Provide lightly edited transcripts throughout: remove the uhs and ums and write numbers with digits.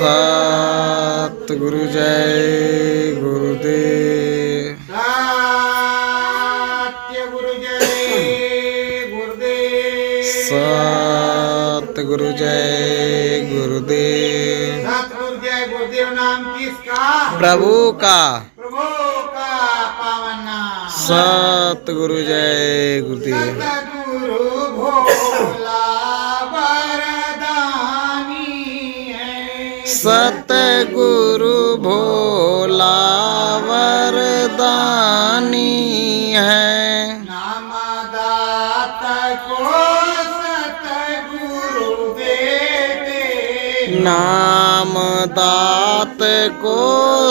सतगुरु जय गुरुदेव। सतगुरु जय गुरुदेव। सतगुरु जय गुरुदेव। सतगुरु जय गुरुदेव नाम किसका? प्रभु का। प्रभु का पावन नाम। सतगुरु जय गुरुदेव। सतगुरु भोला वरदानी है। सतगुरु भोला वरदानी है। नामदात को सतगुरु देते। नाम दात को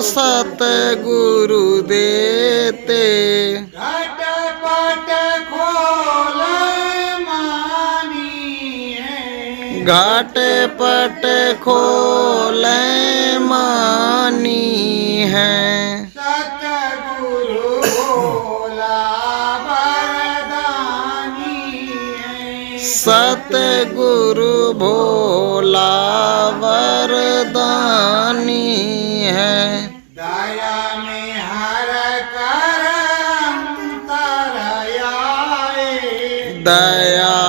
सतगुरु देते। घट पट खोल मानी है। घट पट खोल मानी है। सतगुरु भोला वरदानी है। सतगुरु भोला वरदानी है। दया में हर कर अंतर आए। दया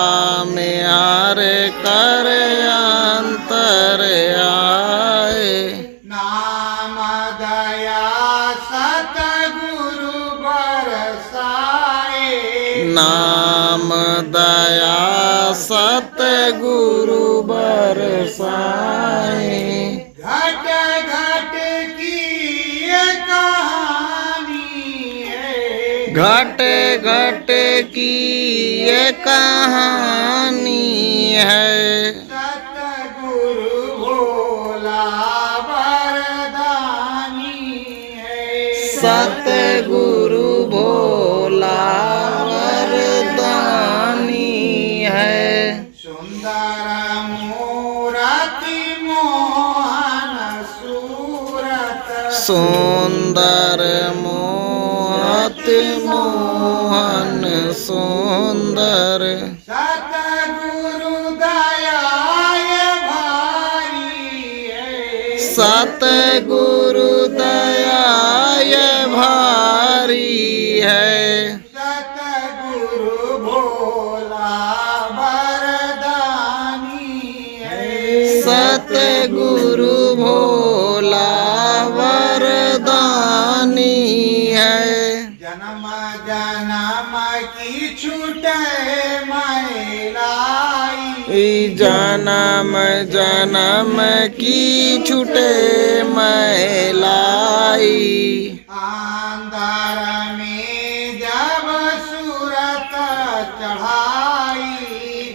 में हर कर अंतर आए। नाम दया सतगुरु बरसाए। नाम दया सतगुरु बरसाए। घट घट की ये कहानी है। घट घट की ये कहानी है। सतगुरु भोला वरदानी है। सतगुरु भोला वरदानी है। सुंदर मूरति मोहन सूरत। सुंदर मोहति मोहन सुंदर। सतगुरु दयाय भारी है। सतगुरु दयाय भारी है। सतगुरु भोला वरदानी है। सतगुरु भोला वरदानी है। जन्म जन्म की छूटे महिलाई। जन्म जन्म की छूटे महिलाई। अंधार में जब सूरत चढ़ाई।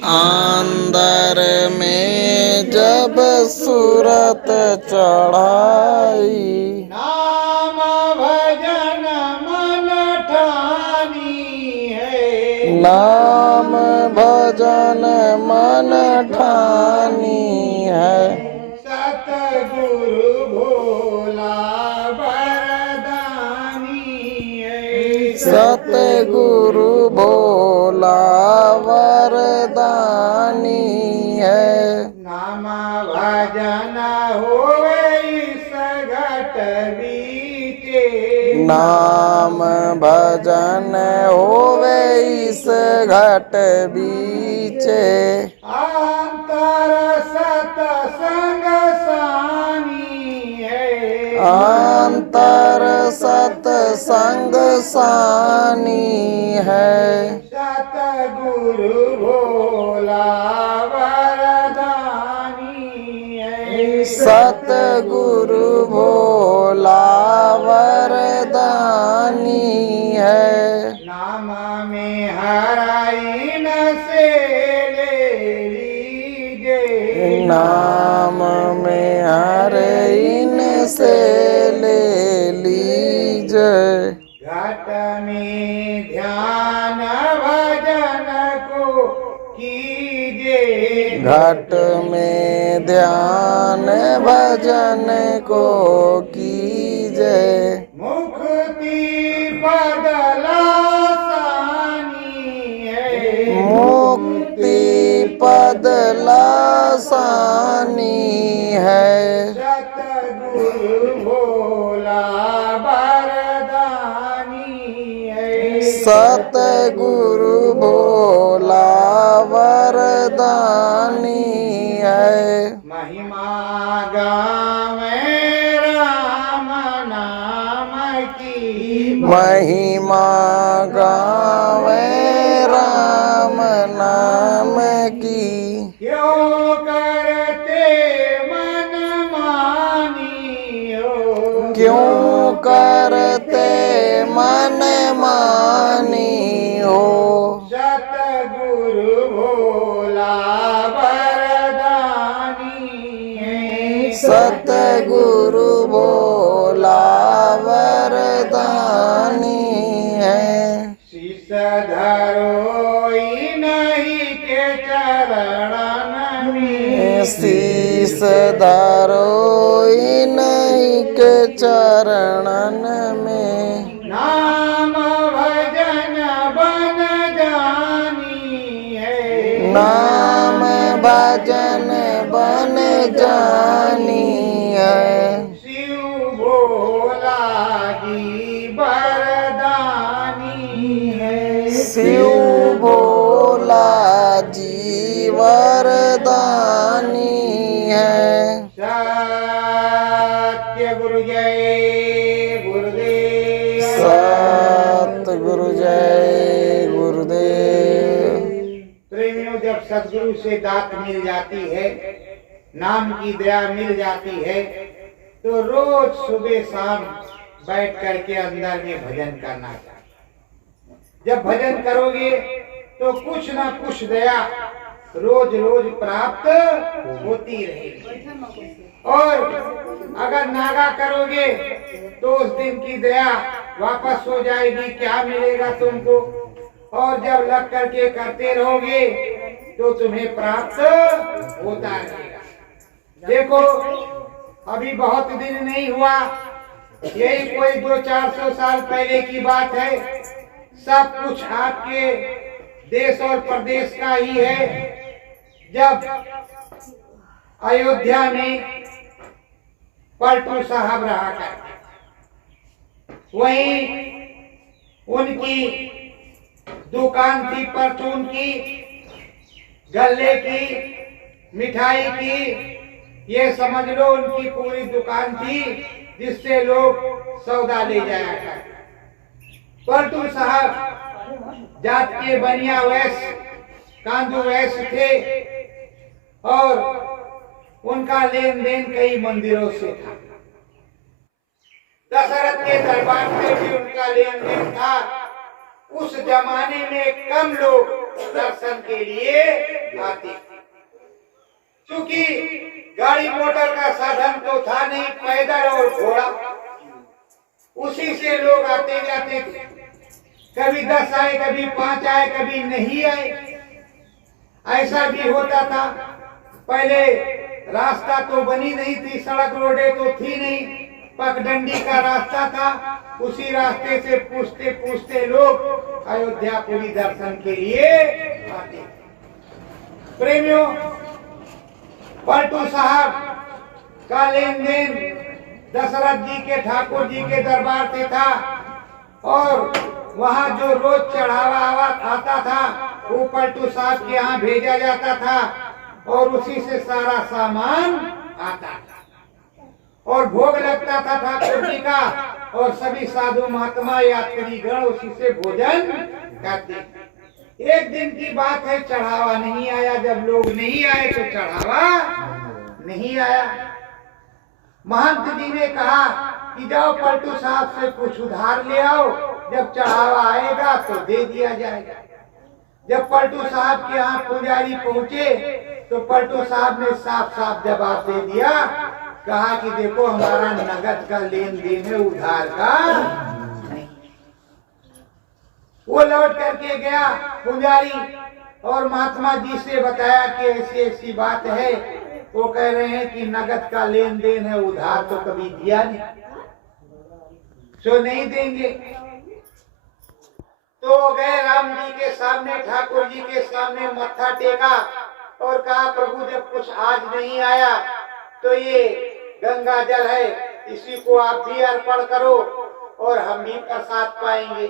अंदर में जब सूरत चढ़ाई। नाम भजन मन ठानी है। नाम भजन मन ठानी है। सतगुरु भोला वरदानी है। सतगुरु भोला वरदानी है। नाम भजन होवे इस घट बीचे। नाम भजन होवे इस घट बीचे। अंतर सतसंग सानी है। अंतर सतसंग सानी है। सतगुरु भोला वरदानी है। सतगुरु भोला वरदानी है। नाम में हराइन से ले लीजे। नाम में हर इन से ले लीजिए। घट में ध्यान भजन को कीजे। घट में ध्यान भजन को कीजिए। मुक्ति बदलासानी है। मुक्ति पद लासानी है। सत सतगुरु भोला वरदानी है। महिमा गावे राम नाम की, महिमा गावे राम नाम की। क्यों करते मन मानियो, क्यों करते मन मानी हो। सतगुरु भोला वरदानी है। सतगुरु भोला वरदानी है। शीश धरोई नहीं के चरणन में, शीस धरोई नहीं के चरणन में। नाम भजन बन जानी है। नाम भजन बन जानी है। शिव भोला जी वरदानी है। शिव भोला जी वरदानी है। सत्य गुरु जय गुरुदेव। सतगुरु जय गुरुदेव। प्रेमियों, जब सदगुरु से दात मिल जाती है, नाम की दया मिल जाती है, तो रोज सुबह शाम बैठ करके अंदर में भजन करना चाहिए। जब भजन करोगे तो कुछ ना कुछ दया रोज रोज प्राप्त होती रहेगी। और अगर नागा करोगे तो उस दिन की दया वापस हो जाएगी, क्या मिलेगा तुमको। और जब लग करके करते रहोगे तो तुम्हें प्राप्त होता रहेगा। देखो, अभी बहुत दिन नहीं हुआ, यही कोई 200-400 साल पहले की बात है। सब कुछ आपके देश और प्रदेश का ही है। जब अयोध्या में पलटू साहब रहा करते, वहीं उनकी दुकान थी परचून की, गल्ले की, मिठाई की, ये समझ लो उनकी पूरी दुकान थी जिससे लोग सौदा ले जाया करते। पलटू साहब जात के बनिया वैश्य, कांदू वैश्य थे और उनका लेन देन कई मंदिरों से था। दशरथ के दरबार में भी उनका लेन देन था। उस जमाने में कम लोग दर्शन के लिए आते थे, क्योंकि गाड़ी मोटर का साधन तो था नहीं, पैदल और घोड़ा, उसी से लोग आते जाते थे। कभी 10 आए, कभी 5 आए, कभी नहीं आए, ऐसा भी होता था। पहले रास्ता तो बनी नहीं थी, सड़क रोडे तो थी नहीं, पगडंडी का रास्ता था। उसी रास्ते से पूछते पूछते लोग अयोध्यापुरी दर्शन के लिए आते। प्रेमियों, पलटू साहब का लेन देन दशरथ जी के, ठाकुर जी के दरबार से था। और वहाँ जो रोज चढ़ावा आता था वो पलटू साहब के यहाँ भेजा जाता था और उसी से सारा सामान आता था और भोग लगता था ठाकुर जी का। और सभी साधु महात्मा यात्री गण उसी से भोजन करते। एक दिन की बात है, चढ़ावा नहीं आया। जब लोग नहीं आए तो चढ़ावा नहीं आया। महंत जी ने कहा कि जाओ पलटू साहब से कुछ उधार ले आओ, जब चढ़ावा आएगा तो दे दिया जाएगा। जब पलटू साहब के यहाँ पुजारी पहुंचे तो पलटू साहब ने साफ साफ जवाब दे दिया, कहा कि देखो हमारा नगद का लेन देन है, उधार का नहीं। वो लौट करके गया पुजारी और महात्मा जी से बताया कि ऐसी ऐसी बात है। वो कह रहे हैं कि नगद का लेन देन है, उधार तो कभी दिया नहीं, सो नहीं देंगे। तो गए राम जी के सामने, ठाकुर जी के सामने मत्था टेका और कहा, प्रभु जब कुछ आज नहीं आया तो ये गंगा जल है, इसी को आप भी अर्पण करो और हम भी प्रसाद पाएंगे।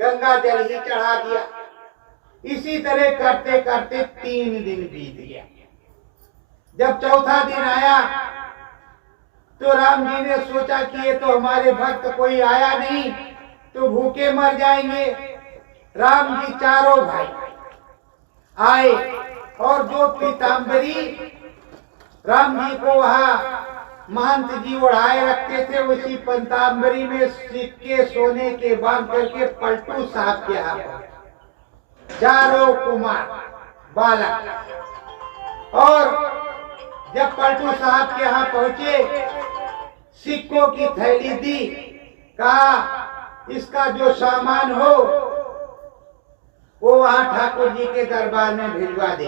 गंगा जल ही चढ़ा दिया। इसी तरह करते करते 3 दिन बीत गया। जब चौथा दिन आया तो राम जी ने सोचा कि ये तो हमारे भक्त कोई आया नहीं, तो भूखे मर जाएंगे। राम जी चारों भाई आए और जो पीताम्बरी राम जी को वहां महंत जी ओढ़ाए रखते थे, उसी पीताम्बरी में सिक्के सोने के बांध करके पलटू साहब के हाथ चारों कुमार बालक। और जब पलटू साहब के यहाँ पहुंचे, सिक्कों की थैली दी, कहा इसका जो सामान हो वो वहां ठाकुर जी के दरबार में भिजवा दे।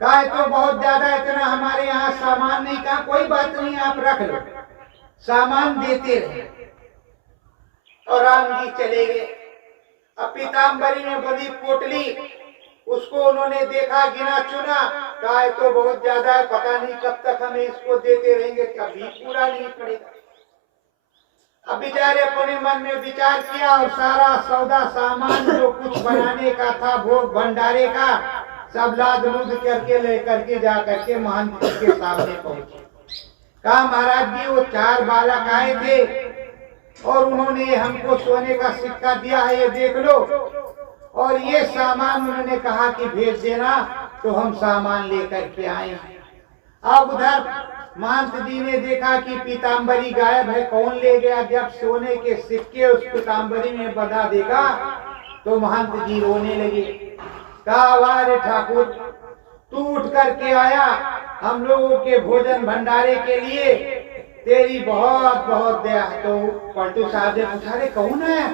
कहा तो बहुत ज्यादा, इतना हमारे यहाँ सामान नहीं। कहा कोई बात नहीं, आप रख लो, सामान देते रहे। और राम जी चले गए। अब पीताम्बरी में बड़ी पोटली, उसको उन्होंने देखा, गिना चुना, कहा तो बहुत ज्यादा है, पता नहीं कब तक हमें इसको देते रहेंगे, कभी पूरा नहीं पड़ेगा। अब बेचारे अपने मन में विचार किया और सारा सौदा सामान जो कुछ बनाने का था, भोग भंडारे का, सब लाद लूद करके लेकर के जा करके महंत के सामने पहुंचे। कहा महाराज जी, वो 4 बालक आए थे और उन्होंने हमको सोने का सिक्का दिया है, ये देख लो, और ये सामान उन्होंने कहा कि भेज देना, तो हम सामान लेकर के आए। अब उधर महंत जी ने देखा कि पीताम्बरी गायब है, कौन ले गया। जब सोने के सिक्के उस पीताम्बरी में बधा देखा तो महंत जी रोने लगे। कहा वाह रे ठाकुर, तू उठ करके आया हम लोगों के भोजन भंडारे के लिए, तेरी बहुत बहुत दया। तो पलटू साहब ने पूछा, रे कौन है?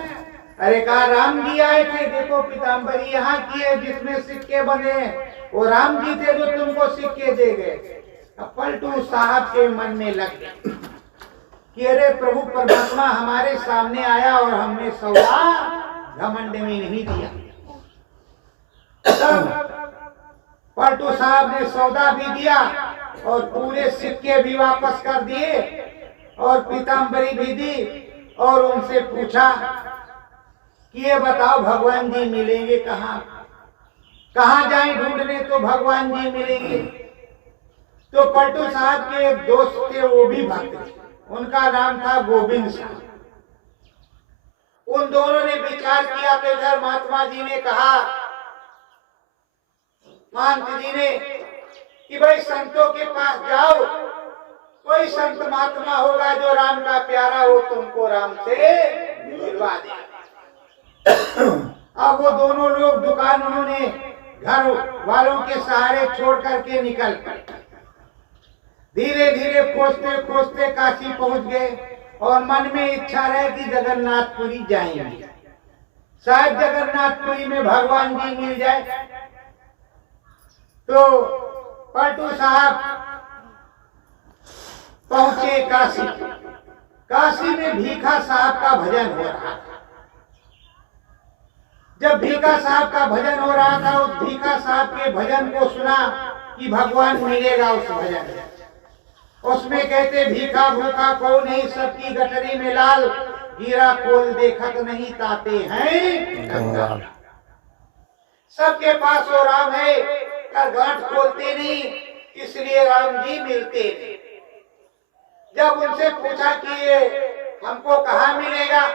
अरे कहा राम जी आए थे, देखो पीताम्बरी यहाँ की है जिसमें सिक्के बने हैं, वो राम जी थे जो तुमको सिक्के दे गए। अब पलटू साहब के मन में लग गया कि अरे प्रभु परमात्मा हमारे सामने आया और हमने सौदा घमंड में नहीं दिया। तब पलटू साहब ने सौदा भी दिया और पूरे सिक्के भी वापस कर दिए और पीताम्बरी भी दी और उनसे पूछा कि ये बताओ भगवान जी मिलेंगे कहाँ? कहाँ जाएं ढूंढने तो भगवान जी मिलेंगे? तो पलटू साहब के एक दोस्त थे, वो भी भक्त थे, उनका नाम था गोविंद साहब। उन दोनों ने विचार किया तो इधर महात्मा जी ने कहा, महंत जी ने, कि भाई संतों के पास जाओ, कोई संत महात्मा होगा जो राम का प्यारा हो, तुमको राम से मिलवा दे। अब वो दोनों लोग दुकान उन्होंने घर वालों के सहारे छोड़ करके निकल पड़े। धीरे धीरे खोजते खोजते काशी पहुंच गए और मन में इच्छा रहे कि जगन्नाथपुरी जाएंगे, शायद जगन्नाथपुरी में भगवान जी मिल जाए। तो पलटू साहब पहुंचे काशी। काशी में भीखा साहब का भजन हो रहा था। जब भीखा साहब का भजन हो रहा था, उस भीखा साहब के भजन को सुना कि भगवान मिलेगा उस भजन में। उसमें कहते, भीखा भूखा को नहीं, सबकी गठरी में लाल, हीरा खोल देखत नहीं ताते हैं गंगा। सबके पास वो राम है, पर गांठ खोलते नहीं, इसलिए राम जी मिलते नहीं। जब उनसे पूछा कि ये हमको कहाँ मिलेगा,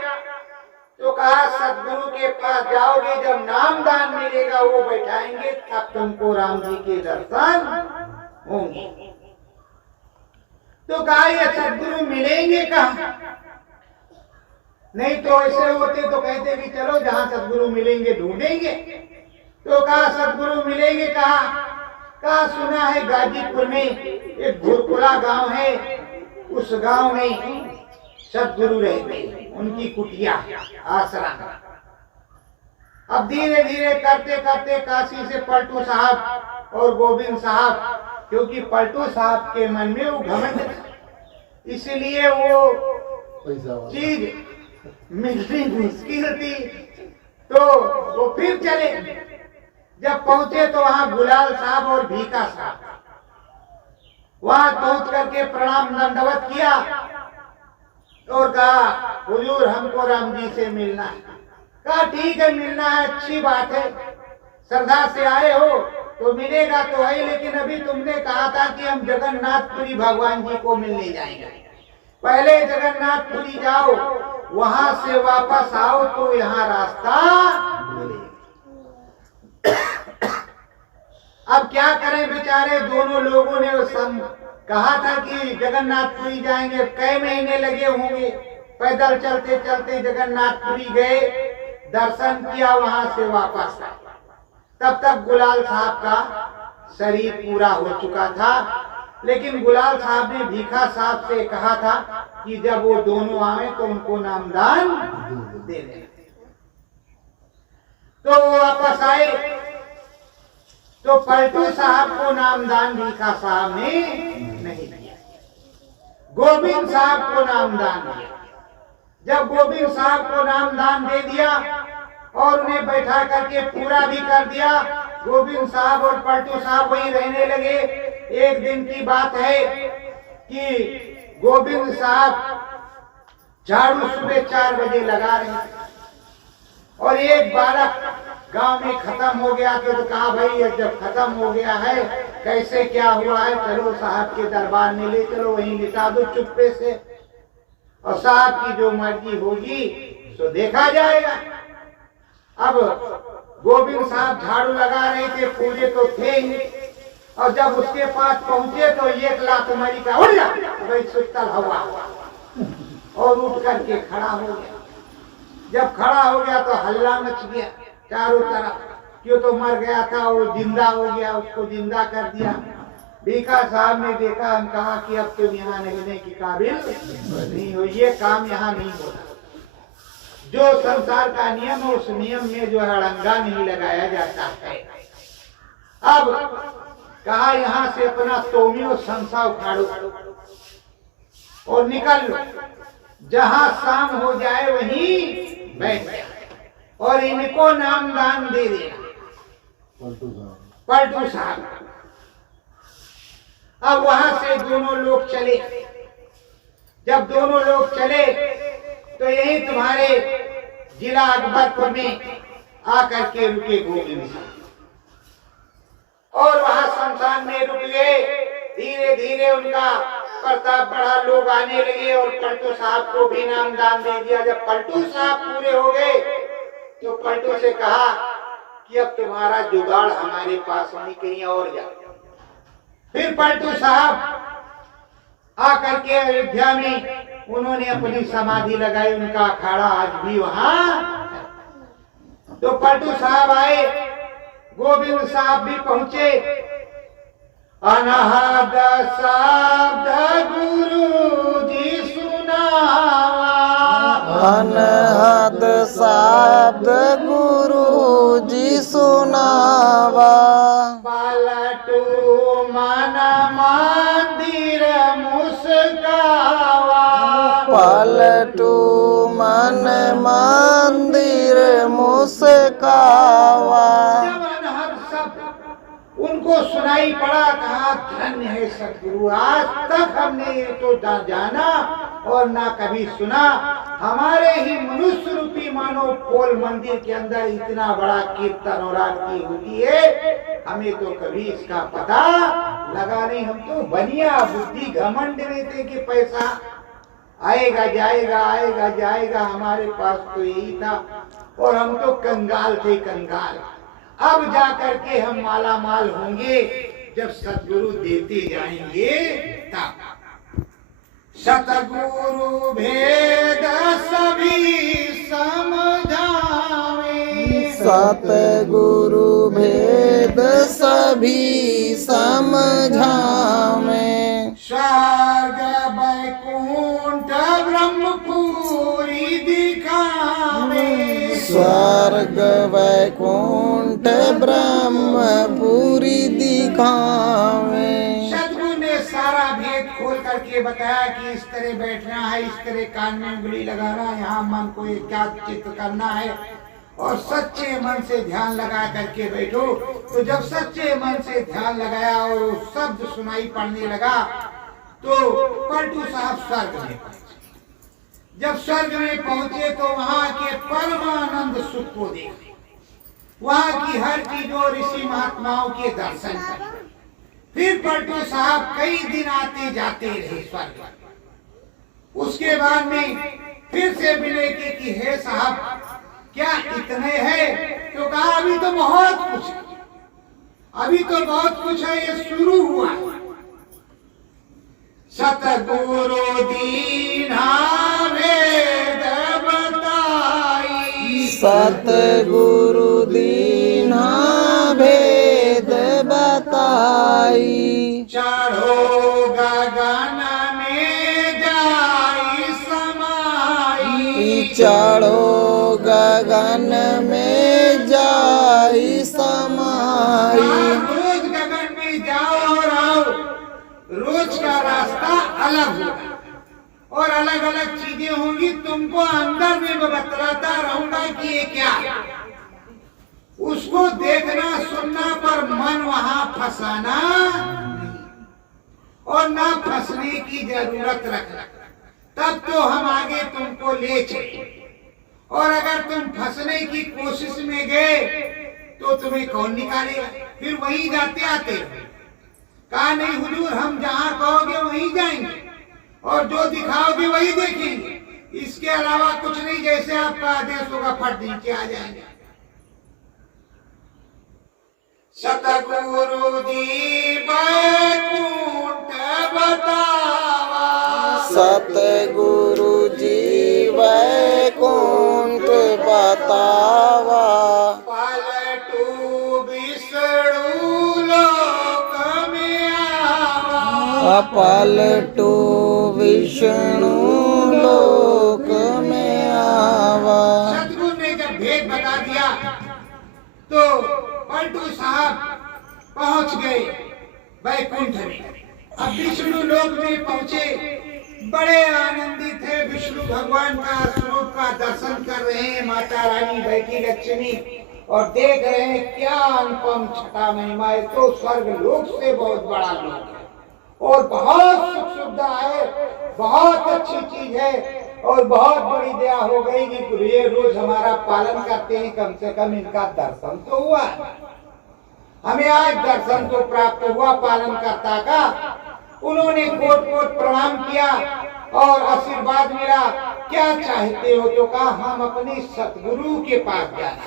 तो कहा सदगुरु के पास जाओगे, जब नामदान मिलेगा वो बैठाएंगे, तब तुमको राम जी के दर्शन होंगे। तो कहा ये सदगुरु मिलेंगे कहाँ? नहीं तो ऐसे होते तो कहते कि चलो जहाँ सदगुरु मिलेंगे ढूंढेंगे। तो कहा सदगुरु मिलेंगे कहाँ? कहा सुना है गाजीपुर में एक भुरकुला गांव है, उस गांव में सदगुरु रहते, उनकी कुटिया आसरा। अब धीरे धीरे करते करते काशी से पलटू साहब और गोविंद साहब, क्योंकि पलटू साहब के मन में वो घमंड था, इसलिए वो चीज मिलनी मुश्किल थी, तो वो फिर चले। जब पहुंचे तो वहां गुलाल साहब और भीखा साहब, वहां पहुंच करके प्रणाम दंडवत किया और कहा हुजूर हमको राम जी से मिलना है। कहा ठीक है, मिलना है, अच्छी बात है, श्रद्धा से आए हो तो मिलेगा तो है, लेकिन अभी तुमने कहा था कि हम जगन्नाथपुरी भगवान जी को मिलने जाएंगे। पहले जगन्नाथपुरी जाओ, वहां से वापस आओ तो यहाँ रास्ता मिलेगा। अब क्या करें बेचारे, दोनों लोगों ने कहा था कि जगन्नाथपुरी जाएंगे। कई महीने लगे होंगे, पैदल चलते चलते जगन्नाथपुरी गए, दर्शन किया, वहां से वापस आए। तब तक गुलाल साहब का शरीर पूरा हो चुका था। लेकिन गुलाल साहब ने भीखा साहब से कहा था कि जब वो दोनों आए तो उनको नामदान दे दें। तो वो वापस आए तो पलटू साहब को नामदान भीखा साहब ने नहीं दिया, गोविंद साहब को नामदान दिया। जब गोविंद साहब को नामदान दे दिया और उन्हें बैठा करके पूरा भी कर दिया, गोविंद साहब और पलटू साहब वहीं रहने लगे। एक दिन की बात है कि गोविंद साहब झाड़ू सुबह 4 बजे लगा रहे हैं और एक बालक गांव में खत्म हो गया। तो कहा भाई जब खत्म हो गया है, कैसे क्या हुआ है, चलो साहब के दरबार में ले चलो, वहीं लिटा दो चुप्पे से, और साहब की जो मर्जी होगी तो देखा जाएगा। अब गोविंद साहब झाड़ू लगा रहे थे, पूरे तो थे ही, और जब उसके पास पहुंचे तो एक लात मारी का उड़ जा भाई सुतल हवा, और उठ करके खड़ा हो गया। जब खड़ा हो गया तो हल्ला मच गया चारों तरफ, क्यों तो मर गया था, वो जिंदा हो गया, उसको जिंदा कर दिया। भीखा साहब ने देखा, हम कहा कि अब तुम यहाँ रहने की काबिल नहीं हो, ये काम यहाँ नहीं होता। जो संसार का नियम है उस नियम में जो है अड़ंगा नहीं लगाया जाता है। अब कहा यहाँ से अपना तोमियो संसा उखाड़ो और निकल लो, जहां शाम हो जाए वहीं बैठ जाए और इनको नामदान दे देना, पलटू साहब। अब वहां से दोनों लोग चले। जब दोनों लोग चले तो यही तुम्हारे जिला अकबरपुर में आकर के रुके गोविंद साहब, और वहां शमशान में रुक गए। धीरे धीरे उनका प्रताप बढ़ा, लोग आने लगे और पलटू साहब को भी नामदान दे दिया। जब पलटू साहब पूरे हो गए तो पलटू से कहा कि अब तुम्हारा जुगाड़ हमारे पास नहीं, कहीं और जाओ। फिर पलटू साहब आकर के अयोध्या में उन्होंने अपनी समाधि लगाई, उनका अखाड़ा आज भी वहां। तो पलटू साहब आए, गोविंद साहब भी पहुंचे। अनहद शब्द गुरु जी सुनावा, अनहद शब्द गुरु जी सुनावा, पलटू मन मंदिर मुस्कावा, पलटू मन मंदिर मुस्कावा। उनको सुनाई पड़ा, कहा धन्य है सतगुरु, आज तक हमने ये तो जाना और ना कभी सुना। हमारे ही मनुष्य रूपी मानो पोल मंदिर के अंदर इतना बड़ा कीर्तन और आरती होती है, हमें तो कभी इसका पता लगा नहीं। हम तो बनिया बुद्धि घमंड में थे कि पैसा आएगा जाएगा आएगा जाएगा, हमारे पास तो यही था, और हम तो कंगाल थे, कंगाल। अब जाकर के हम माला माल होंगे जब सतगुरु देते जाएंगे तब। सतगुरु भेद सभी समझावे, सतगुरु भेद सभी समझावे, स्वर्ग वैकुंठ ब्रह्मपुरी दिखावे, स्वर्ग वैकुंठ ब्रह्मपुरी दिखावे। सतगुरु ने सारा भेद खोल करके बताया कि इस तरह बैठना है, इस तरह कान में उंगली लगाना, यहाँ मन को एकाग्रचित्त करना है और सच्चे मन से ध्यान लगा करके बैठो। तो जब सच्चे मन से ध्यान लगाया और वो शब्द सुनाई पड़ने लगा तो पलटू साहब स्वर्ग में पहुंचे। जब स्वर्ग में पहुंचे तो वहां के परमानंद सुख को देखे, वहां की हर चीज और ऋषि महात्माओं के दर्शन करे। फिर पलटू साहब कई दिन आते जाते रहे स्वर्ग। उसके बाद में फिर से मिले कि हे साहब क्या इतने हैं? तो कहा अभी तो बहुत कुछ है, अभी तो बहुत कुछ है, ये शुरू हुआ। सतगुरु दीना भेद बताई, सतगुरु दीना भेद बताई। चढ़ो गगन में जाई समाई, चढ़ो गगन में जाई समाई। रोज गगन में जाओ और आओ, रोज का रास्ता अलग होगा और अलग अलग चीजें होंगी। तुमको अंदर में मैं बतलाता रहूंगा कि ये क्या है, उसको देखना सुनना, पर मन वहां फंसाना और ना फंसने की जरूरत रखना, तब तो हम आगे तुमको ले चले। और अगर तुम फंसने की कोशिश में गए तो तुम्हें कौन निकालेगा? फिर वहीं जाते आते रहे। कहा नहीं हुजूर, हम जहां कहोगे वहीं जाएंगे और जो दिखाओगे वही देखेंगे, इसके अलावा कुछ नहीं। जैसे आपका आदेश होगा फट नीचे आ जाएंगे। सतगुरु जी वैकुंठ बतावा, सतगुरु जी वैकुंठ बतावा। पलटू विष्णु लोक में आवा, पलटू विष्णु लोक में आवा। सतगुरु ने जब भेद बता दिया तो पलटू साहब पहुंच गए वैकुंठ में। अब विष्णु लोक में पहुंचे, बड़े आनंदित थे। विष्णु भगवान का स्वरूप का दर्शन कर रहे हैं। माता रानी बैठी लक्ष्मी और देख रहे हैं क्या अनुपम छटा महिमा है। तो स्वर्ग लोक से बहुत बड़ा लोक है और बहुत सुख सुविधा है, बहुत अच्छी चीज है और बहुत बड़ी दया हो गई कि ये रोज हमारा पालन करते हैं, कम से कम इनका दर्शन तो हुआ, हमें आज दर्शन तो प्राप्त हुआ पालनकर्ता का। उन्होंने कोट कोट प्रणाम किया और आशीर्वाद मिला। क्या चाहते हो? तो कहा हम अपने सतगुरु के पास जाना,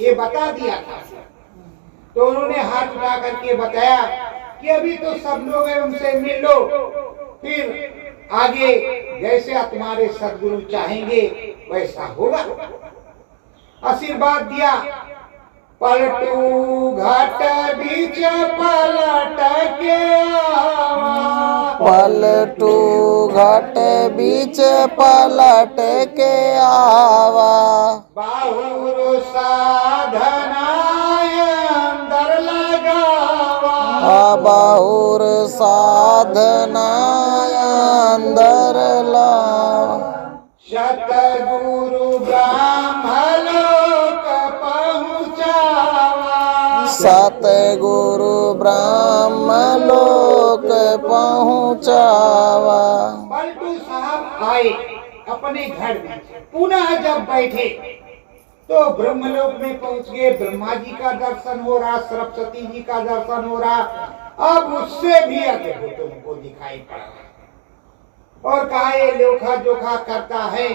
ये बता दिया था। तो उन्होंने हाथ उठा करके बताया कि अभी तो सब लोग हैं, उनसे मिल लो, फिर आगे जैसे तुम्हारे सतगुरु चाहेंगे वैसा होगा। आशीर्वाद दिया। पलटू घाट बीच पलट के आवा, पलटू घाट बीच पलट के आवा। बाहुर साधना अंदर लगावा, बाहुर साधना अंदर लावा। सतगुरु ब्रह्म लोक पहुँचावा, सतगुरु ब्रह्म लोक पहुँचावा। पलटू साहब आए अपने घर में। पुनः जब बैठे तो ब्रह्मलोक में पहुंच गए। ब्रह्मा जी का दर्शन हो रहा, सरस्वती जी का दर्शन हो रहा। अब उससे भी अद्भुत उनको दिखाई पड़ा और कहा ये लेखा जोखा करता है,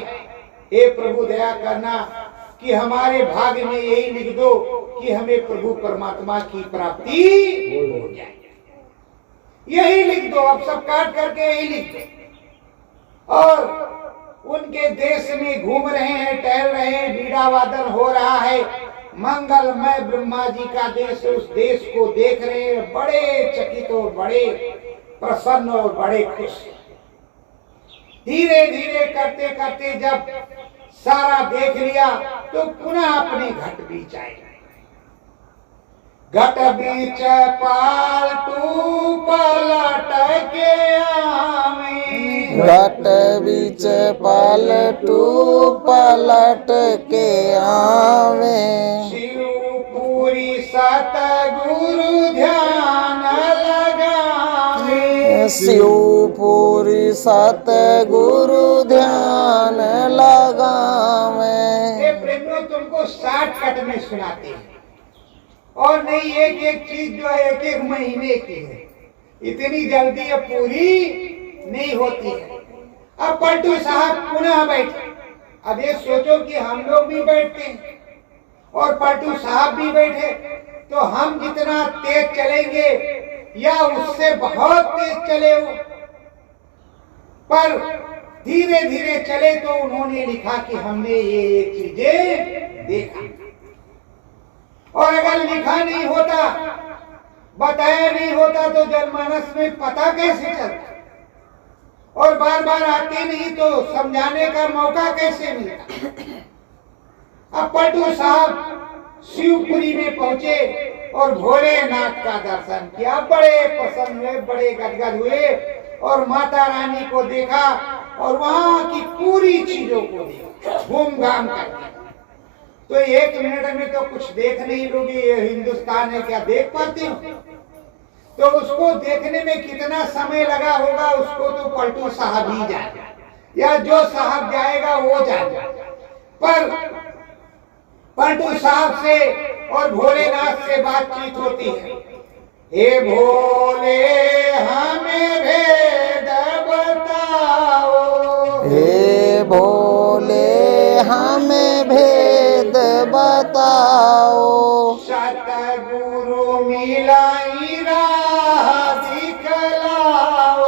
हे प्रभु दया करना कि हमारे भाग्य में यही लिख दो कि हमें प्रभु परमात्मा की प्राप्ति हो जाए, यही लिख दो। अब सब काट करके यही लिख दो। और उनके देश में घूम रहे हैं, टहल रहे हैं, बीड़ा वादन हो रहा है, मंगलमय ब्रह्मा जी का देश। उस देश को देख रहे हैं, बड़े चकित और बड़े प्रसन्न और बड़े खुश। धीरे धीरे करते करते जब सारा देख लिया तो पुनः अपने घट बीच आए। घट बीच पालटू पलट के आवे, घट बीच पलटू पलट के आवे। शिवपुरी सतगुरु ध्यान लगावे, शिवपुरी सतगुरु ध्यान हमें सुनाते हैं। और नहीं, एक एक चीज जो है एक एक महीने की है, इतनी जल्दी अब पूरी नहीं होती है। अब पलटू साहब पुनः बैठे। अब ये सोचो कि हम लोग भी बैठते हैं और पलटू साहब भी बैठे, तो हम जितना तेज चलेंगे या उससे बहुत तेज चले हो, पर धीरे धीरे चले। तो उन्होंने लिखा कि हमने ये चीजें देखा, और अगर लिखा नहीं होता, बताया नहीं होता, तो जनमानस में पता कैसे चलता, और बार बार आते नहीं तो समझाने का मौका कैसे मिलता। अब पलटू साहब शिवपुरी में पहुंचे और भोलेनाथ का दर्शन किया। बड़े प्रसन्न हुए, बड़े गदगद हुए, और माता रानी को देखा और वहां की पूरी चीजों को देखा, घूम घाम कर। तो 1 मिनट में तो कुछ देख नहीं लोगे, ये हिंदुस्तान है, क्या देख पाते हो? तो उसको देखने में कितना समय लगा होगा, उसको तो पलटू साहब ही जाए, या जो साहब जाएगा वो जाएगा। पर पलटू साहब से और भोलेनाथ से बातचीत होती है। हे भोले हमें भेद बताओ, हे भोले हमें भेद बताओ, सतगुरु मिलाई राह दिखलाओ,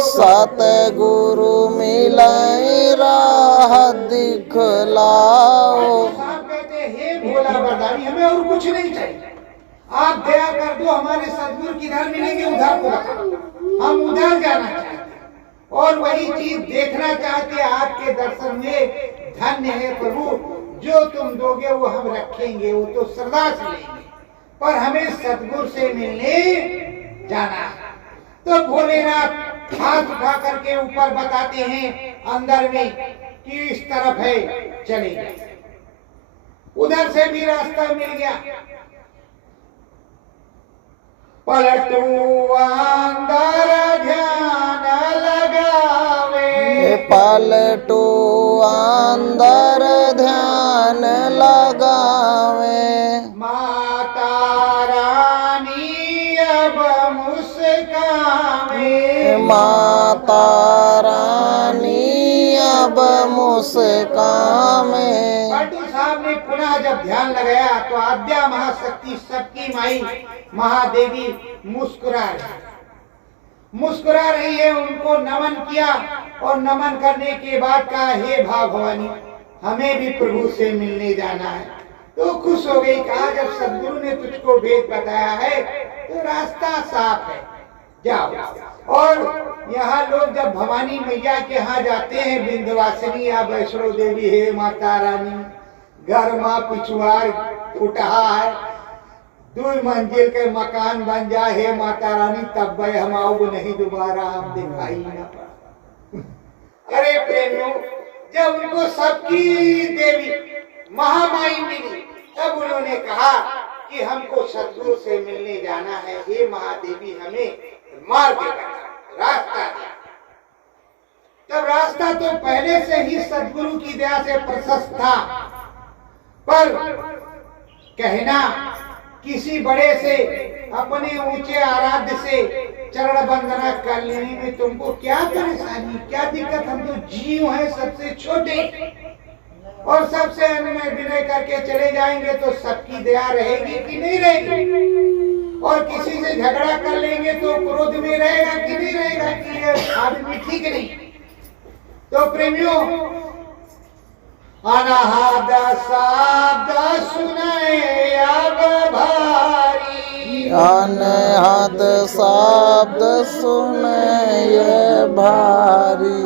सतगुरु मिलाई राह दिखलाओ। साहब कहते, हे भोला बरदानी, हमें और कुछ नहीं चाहिए, आप दया कर दो, हमारे सदगुरु किधर मिलेंगे उधर को बताओ, हम उधर जाना चाहते हैं और वही चीज देखना चाहते। आपके दर्शन में धन्य है प्रभु, जो तुम दोगे वो हम रखेंगे, वो तो श्रद्धा से लेंगे, पर हमें सदगुरु से मिलने जाना है। तो भोलेनाथ हाथ उठा करके ऊपर बताते हैं अंदर में कि इस तरफ है, चले गए। उधर से भी रास्ता मिल गया। पलटू अंदर ध्यान लगावे, पलटू अंदर ध्यान लगावे, माता रानी अब मुस्कावे, माता रानी अब मुस्कावे। पलटू साहब ने पुनः जब ध्यान लगाया तो आद्या महाशक्ति सबकी माई महादेवी मुस्कुरा रही है। उनको नमन किया और नमन करने के बाद कहा, हे भाव भवानी, हमें भी प्रभु से मिलने जाना है। तो खुश हो गई, कहा जब सदगुरु ने तुझको भेद बताया है तो रास्ता साफ है, जाओ। और यहाँ लोग जब भवानी मैया के यहाँ जाते हैं, विंध्यवासिनी या वैष्णो देवी, हे माता रानी, घर माँ पिछुआर फुटहा है, 2 मंजिल के मकान बन जाए, हे माता रानी, तब भाई हम आओ नहीं, दोबारा हम दिखाई ना पड़ा। अरे प्रेमियों, जब उनको सबकी देवी महामाई मिली, तब उन्होंने कहा कि हमको सदगुरु से मिलने जाना है, हे महादेवी हमें मार्ग रास्ता दिया। तब रास्ता तो पहले से ही सदगुरु की दया से प्रशस्त था, पर कहना किसी बड़े से, अपने ऊंचे आराध्य से चरण वंदना कर लेने में तुमको क्या परेशानी, क्या दिक्कत? हम तो जीव हैं, सबसे छोटे, और सबसे अनुनय विनय करके चले जाएंगे तो सबकी दया रहेगी कि नहीं रहेगी? और किसी से झगड़ा कर लेंगे तो क्रोध में रहेगा कि नहीं रहेगा कि ये आदमी ठीक नहीं? तो प्रेमियों, अनाहद शब्द सुने अब भारी, अनहद शब्द सुने ये भारी,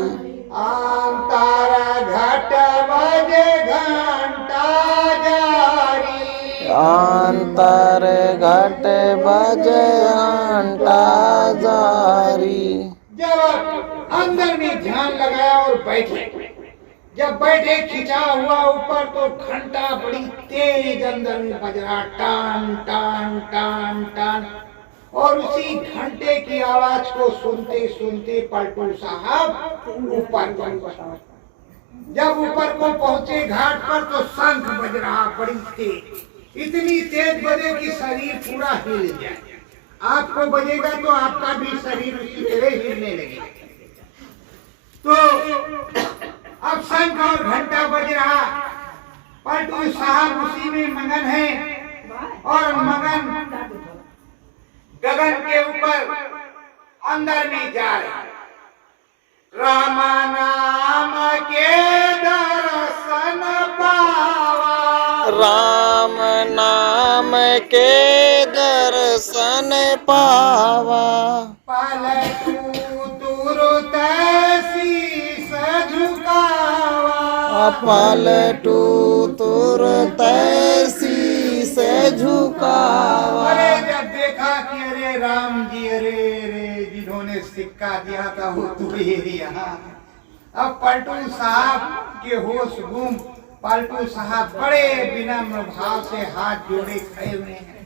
अंतर घट बजे घंटा जारी, अंतर घट बजे घंटा जारी। जब अंदर में ध्यान लगाया और बैठे, जब बैठे खिंचा हुआ ऊपर, तो घंटा बड़ी तेज अंदर में बज रहा, टान टान टान टान। और उसी घंटे की आवाज को सुनते सुनते पलटू साहब ऊपर पहुंचे। जब ऊपर को पहुंचे घाट पर, तो शंख बज रहा बड़ी तेज। इतनी तेज बजे कि शरीर पूरा हिल जाए। आपको बजेगा तो आपका भी शरीर उसी तरह हिलने लगेगा। तो अब शंख और घंटा बज रहा, पलटू साहब उसी में मगन है और मगन गगन के ऊपर अंदर में जा रहे। राम नाम के दर्शन पावा, राम नाम के दर्शन पावा, पलटू तुरत शीस झुकावा, पलटू तुरत शीस झुकावा। अरे जब देखा कि अरे राम जी, अरे रे जिन्होंने सिक्का दिया था वो तो ये दिया। अब पलटू साहब के होश गुम, पलटू साहब बड़े विनम्र भाव से हाथ जोड़े खड़े हुए हैं।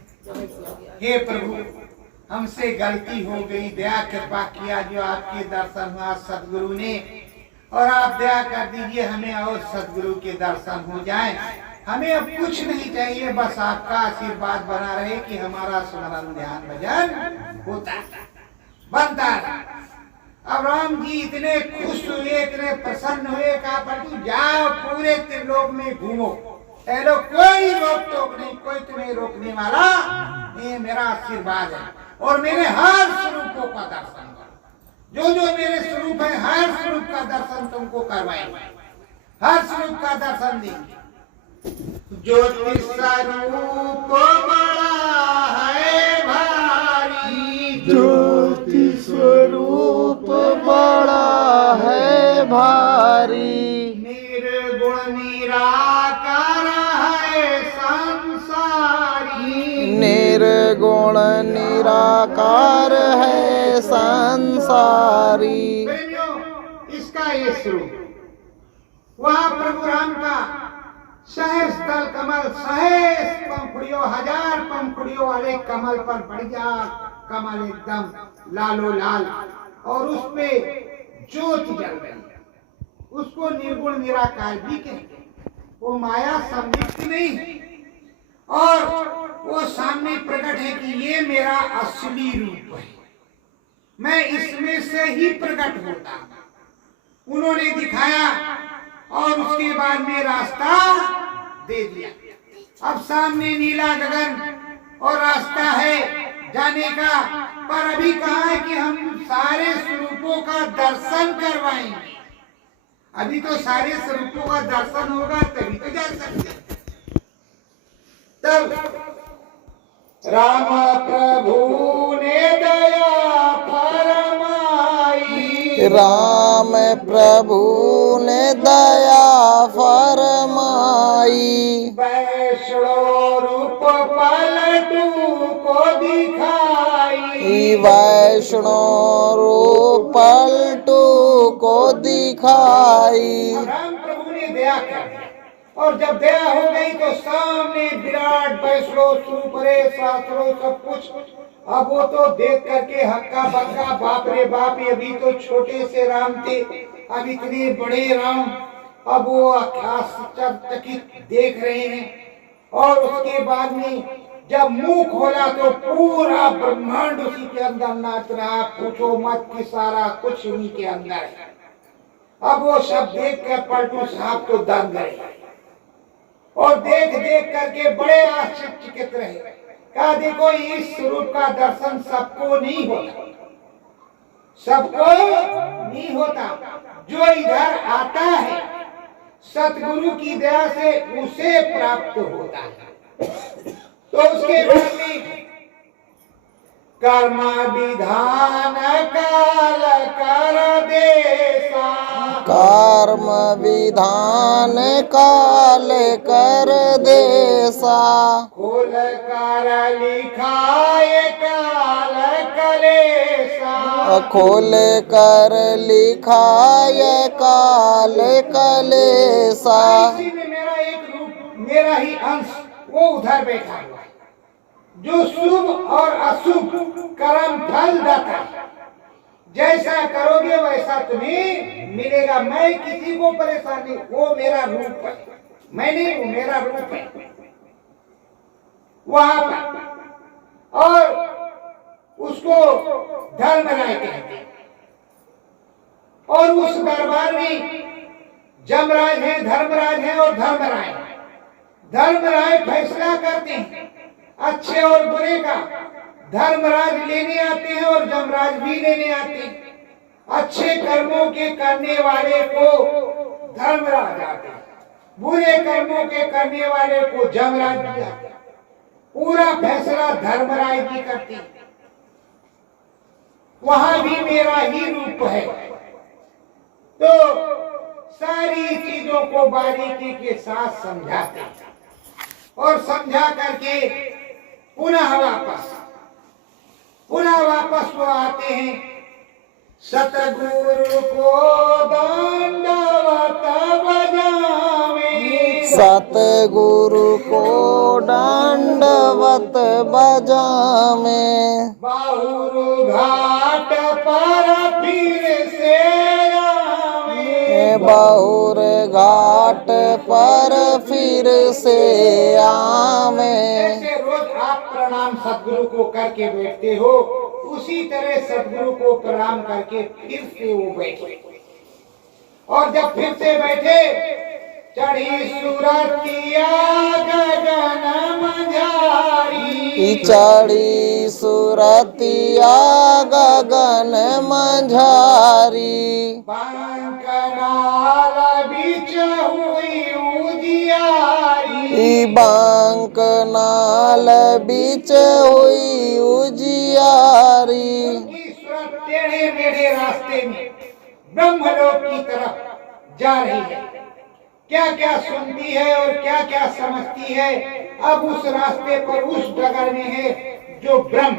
हे प्रभु, हमसे गलती हो गई, दया कृपा किया जो आपके दर्शन हुआ सदगुरु ने, और आप दया कर दीजिए हमें और सदगुरु के दर्शन हो जाएं। हमें अब कुछ नहीं चाहिए, बस आपका आशीर्वाद बना रहे कि हमारा स्मरण ध्यान भजन होता बनता। अब राम जी इतने खुश हुए, इतने प्रसन्न हुए, कहा पलटू जाओ पूरे त्रिलोक में घूमो, चलो कोई रोक टोक नहीं, कोई तुम्हें रोकने वाला, ये मेरा आशीर्वाद है और मेरे हर स्वरूपों का दर्शन करो। जो जो मेरे स्वरूप है हर स्वरूप का दर्शन तुमको करवाएंगे, हर स्वरूप का दर्शन देंगे। ज्योति स्वरूप बड़ा है भारी, ज्योति स्वरूप बड़ा है भारी, निर्गुण निराकार है संसारी, निर्गुण निराकार है संसारी। प्रेमियों, इसका ये स्वरूप वह प्रभु राम का सहस दल कमल, सहस पंखुड़ियों, हजार पंखुड़ियों वाले कमल पर बढ़िया कमल एकदम लालो लाल, और उस पे ज्योति जल रही है। उसको निर्गुण निराकार भी कहते हैं। वो माया संयुक्त नहीं, और वो सामने प्रकट है कि ये मेरा असली रूप है, मैं इसमें से ही प्रकट होता। उन्होंने दिखाया और उसके बाद में रास्ता दे दिया। अब सामने नीला गगन और रास्ता है जाने का, पर अभी कहा है कि हम सारे स्वरूपों का दर्शन करवाएंगे। अभी तो सारे स्वरूपों का दर्शन होगा तभी तो जा सकते। तब राम प्रभु ने दया फरमाई, राम प्रभु ने दया फरमाई, वैष्णो रूप पलटू को दिखाई, वैष्णो रूप पलटू को दिखाई। राम प्रभु ने दया कर दिया, और जब दया हो गई तो सामने विराट वैष्णो स्वरूप रे शास्त्रों सब कुछ। अब वो तो देख करके हक्का बक्का, बाप रे बाप, अभी तो छोटे से राम थे, अब इतने बड़े राम। अब वो आश्चर्यचकित देख रहे हैं, और उसके बाद में जब मुंह खोला तो पूरा ब्रह्मांड उसी के अंदर नाच रहा, पूछो मत कि सारा कुछ उन्हीं के अंदर है। अब वो सब देख कर पलटू साहब तो दंग गए, और देख देख करके बड़े आश्चर्यचकित रहे। कहा देखो इस स्वरूप का दर्शन सबको नहीं होता, सबको नहीं होता। जो इधर आता है सतगुरु की दया से उसे प्राप्त होता है। तो उसके बाद में कर्म विधान काल कर देसा, कर्म विधान काल कर देसा, खोल कर लिखाए काल कलेसा, खोल कर लिखाय काल कलेसा। इसी में मेरा एक रूप, मेरा ही अंश वो उधर बैठा हुआ है, जो शुभ और अशुभ कर्म फल देता है। जैसा करोगे वैसा तुम्हें मिलेगा। मैं किसी को परेशान नहीं, वो मेरा रूप है, मैं नहीं हूं, मेरा रूप है। वहां पर, और उसको धर्मराय कहते हैं। और उस दरबार में जमराज है, धर्मराज है और धर्मराय। धर्मराय फैसला करते हैं अच्छे और बुरे का, धर्मराज लेने आते हैं और जमराज भी लेने आते हैं। अच्छे कर्मों के करने वाले को धर्मराज आते हैं, बुरे कर्मों के करने वाले को जमराज भी आते हैं। पूरा फैसला धर्मराय जी करते हैं। वहां भी मेरा ही रूप है। तो सारी चीजों को बारीकी के साथ समझाते हैं और समझा करके पुनः वापस वो आते हैं। सतगुरु को दंडवत बजावे, सतगुरु को दंडवत बजावे, बाहुर घाट पर फिर से आवे, बाहुर घाट पर फिर से आवे। जैसे रोज आप प्रणाम सतगुरु को करके बैठते हो, उसी तरह सतगुरु को प्रणाम करके फिर से वो बैठे। और जब फिर से बैठे, चढ़ी सुरतिया गगन मंझारी, चढ़ी सुरतिया गगन मंझारी, बांकनाल बीच हुई उजियारी, बांकनाल बीच हुई उजियारी। उनकी सूरत टेढ़े मेढ़े रास्ते में ब्रह्मलोक की तरफ जा रही है। क्या क्या सुनती है और क्या क्या समझती है। अब उस रास्ते पर उस डगर में है जो ब्रह्म,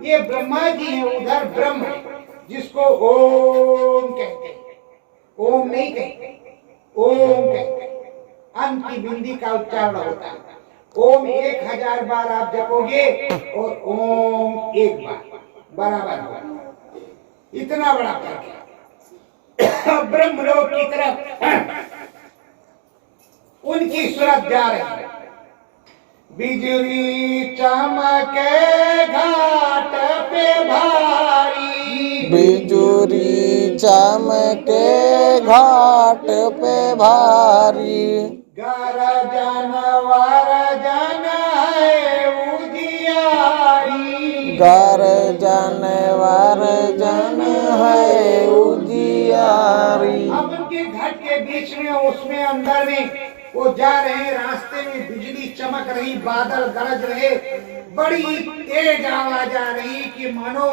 ये ब्रह्मा जी है, उधर ब्रह्म है जिसको ओम कहते हैं। ओम नहीं कहते, ओम कहते हैं। अंत की बिंदी का उच्चारण होता है। ओम 1000 बार आप जपोगे और ओम एक बार बराबर होगा। इतना बड़ा फर्क है। ब्रह्मलोक की तरफ उनकी सूरत जा रही है। बिजली चमके घाट पे भारी, बिजुरी चमके घाट पे भारी, गरजन वरजन है उजियारी, गरजन वरजन है उजियारी। अब उनके घर के बीच में, उसमें अंदर में वो जा रहे, रास्ते में बिजली चमक रही, बादल गरज रहे, बड़ी तेज आवाज आ रही कि मानो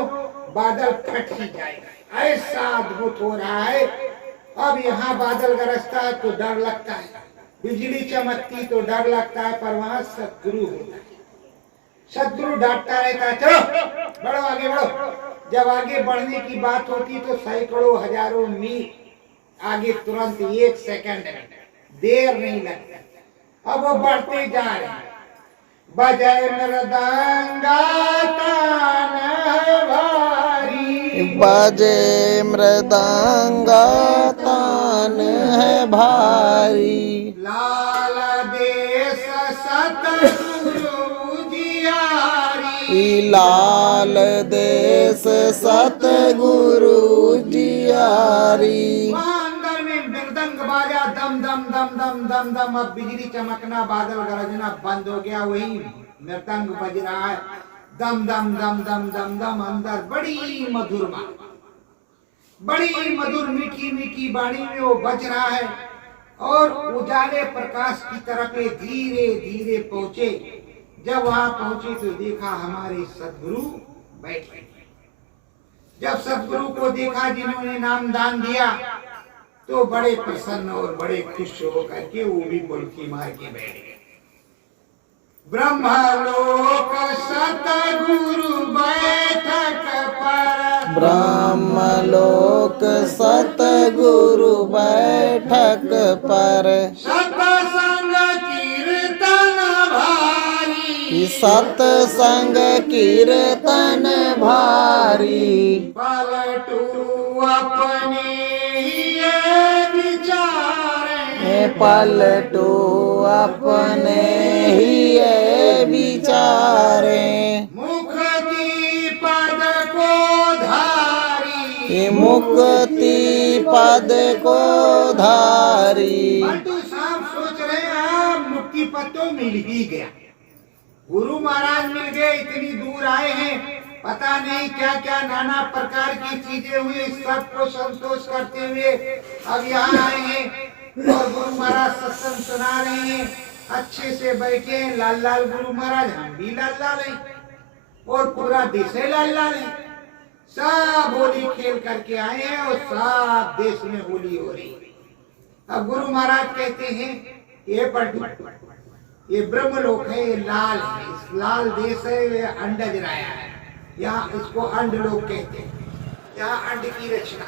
बादल फट ही जाएगा, ऐसा अद्भुत हो रहा है। अब यहाँ बादल गरजता है तो डर लगता है, बिजली चमकती तो डर लगता है, पर वहां सतगुरु होता है। सतगुरु डांटता रहता है, चलो बढ़ो आगे बढ़ो। जब आगे बढ़ने की बात होती तो सैकड़ों हजारों मील आगे तुरंत 1 सेकंड में, देर नहीं लगता। अब वो बढ़ते जा रहे हैं। बजाए मृदंगा तान है भारी, बजे मृदंगा तान है भारी, लाल देश सतगुरु जियारी, लाल देश सतगुरु जियारी। अंदर में मृदंग बाजा, दम दम दम दम दम दम। अब बिजली चमकना, बादल गरजना बंद हो गया, वही मृदंग बज रहा है, दम दम दम दम दम दम। अंदर बड़ी मधुर बात, बड़ी मधुर मीठी मीठी वाणी में वो बज रहा है। और उजाले प्रकाश की तरफ धीरे धीरे पहुंचे। जब वहां पहुंचे तो देखा हमारे सदगुरु बैठे। जब सदगुरु को देखा जिन्होंने नाम दान दिया, तो बड़े प्रसन्न और बड़े खुश होकर के वो भी मुल्की मार के बैठ गए। ब्रह्मलोक सतगुरु बैठक पर, ब्रह्मलोक सतगुरु बैठक पर, सतसंग कीर्तन भारी, सतसंग कीर्तन भारी। पलटू अपने ही विचार, पलटू अपने ही विचार। तारे मुक्ति पद को धारी। मुक्ति पद को धारी। पलटू साहब सोच रहे हैं मुक्ति पद तो मिल ही गया, गुरु महाराज मिल गए, इतनी दूर आए हैं, पता नहीं क्या क्या नाना प्रकार की चीजें हुई, सबको संतोष करते हुए अब यहाँ आए हैं और गुरु महाराज सत्संग सुना रहे हैं, अच्छे से बैठे हैं। लाल लाल गुरु महाराज, हम भी लाल लाल हैं और पूरा देश है लाल लाल है। सब होली खेल करके आए हैं और सब देश में होली हो रही है। अब गुरु महाराज कहते हैं ये पलटू, ये ब्रह्मलोक है, ये लाल है, इस लाल देश है, ये अंडज राया है, यहाँ इसको अंड लोग कहते हैं, यहाँ अंड की रचना।